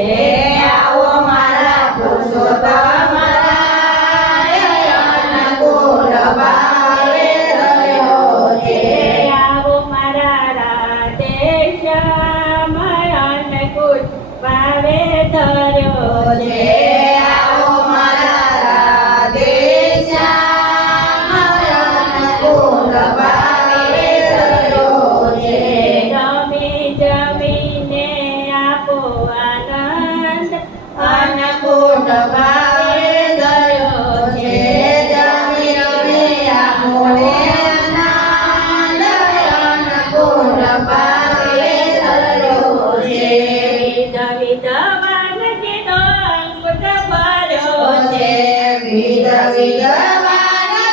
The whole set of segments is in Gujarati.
છે આવો મારા પુરુષોત્તમ અન્નકૂટ ભાવે ધર્યો છે આવો મારા રાધેશ્યામ અન્નકૂટ ભાવે ધર્યો છે આવો મારા રાધેશ્યામ અન્નકૂટ ભાવે ધર્યો છે જમી જમીને આપો આનંદ અન્નકૂટ ભાવે ધર્યો છે જમી રમી આપોને આનંદ અન્નકૂટ ભાવે ધર્યો છે વિધવાન કીધો અંકુટ ભર્યો છે વિધવાન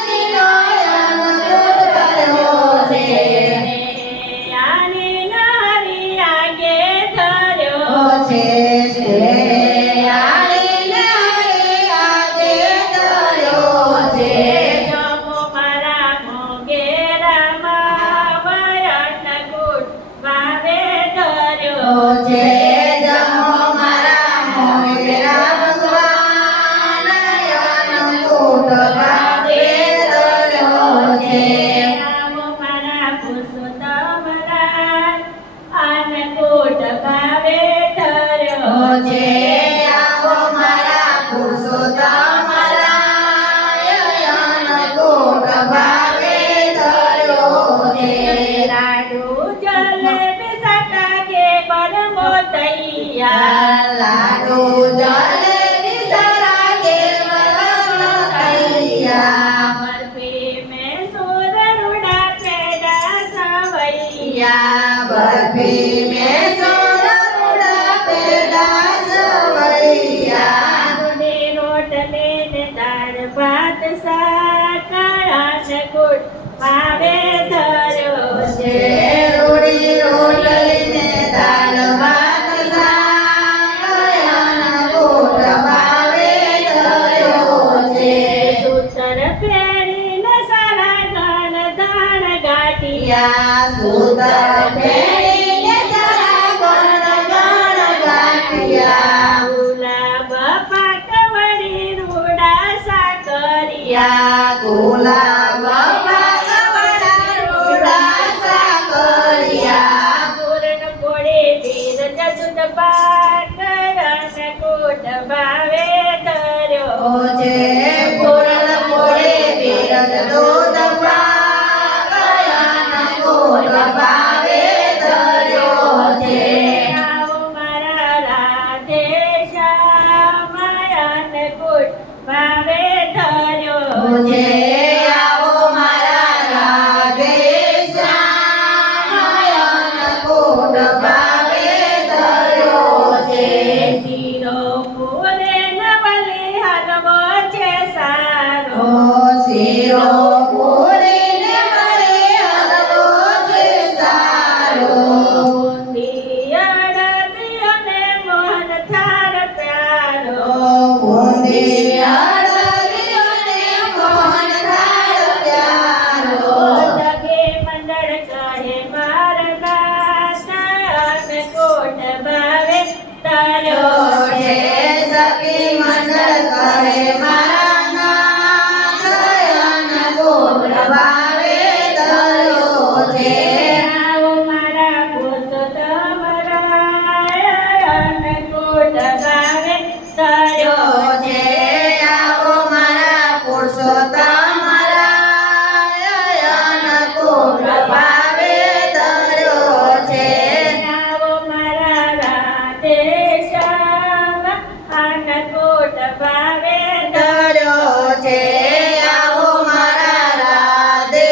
કીધો અંકુટ ભર્યો છે આની નારી આગે ધર્યો છે આવીને આગે ધર્યો છે જમો મારા મોગેરામાં અન્નકૂટ ભાવે ધર્યો છે જમો મારા મોગેરા ભગવાન અન્નકૂટ ભાવે ધર્યો છે આવો મારા પુરુષોત્તમ અન્નકૂટ ભાવે ધર્યો છે આવો મારા પુરુષોત્તમ અન્નકૂટ ભાવે ધર્યો છે લાડુ જલેબી સટાકે બનવો તૈયાર લાડુ જલેબી સરાગે મરનો તૈયાર બરફી મેં સુર રૂડા પેડા સવૈયા બરફી મેં સોનરૂડા પેડા સવૈયા દૂધી રોટલી ને દાળ ભાત શાક અન્નકૂટ ભાવે ધર્યો છે છે રોડી રોટલી ને દાળ ભાત શાક અન્નકૂટ ભાવે ધર્યો છે સૂતર પહેરીને સારા ગણ ધાણ ગાંઠિયા સૂતર પહેરીને સારા ગણ ગાંઠિયા ગુલાબ પાક વળી રૂડા સાકરિયા ગુલાબ પાકવડા રૂડા સાકરિયા પૂરણ પોળી ધીરજ દૂધ પાક અન્નકૂટ ભાવે ધર્યો છે પૂરણ પોળે પીરત દૂધ પાક અન્નકૂટ ભાવે ધર્યો છે આવો મારા રાધેશ્યામ અન્નકૂટ ભાવે ધર્યો છે છે આવો મારા રાધેશ્યામ અન્નકૂટ ભાવે ધર્યો છે શીરો પૂરે નવલી હલવો છે સારો શીરો પૂરીને મળે હલવો છે સારો બુંદી અડદી અને મોહન થાળ પ્યારો બુંદી અડદી અને મોહન થાળ પ્યારો સખે મંડળ કહે મારા અન્નકૂટ ભાવે ધર્યો છે સખી મંડળ કહે મારા નાથ અન્નકૂટ ભાવે ધર્યો છે આવો મારા પુરુષોત્તમ અન્નકૂટ ભાવે ધર્યો છે આવો મારા પુરુષોત્તમ અન્નકૂટ ભાવે ધર્યો છે આવો મારા રાધેશ્યામ અન્નકૂટ ભાવે ધર્યો છે આવો મારા રાધેશ્યામ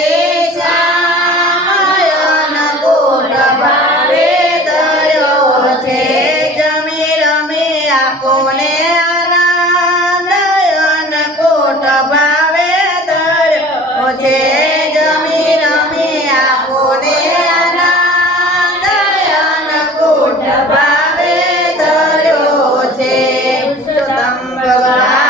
અન્નકૂટ ભાવે ધર્યો છે જમી રમી આપોને આનંદ અન્નકૂટ ભાવે ધર્યો છે જમી રમી આપોને આનંદ અન્નકૂટ ભાવે ધર્યો છે પુરુષોત્તમ ભગવાન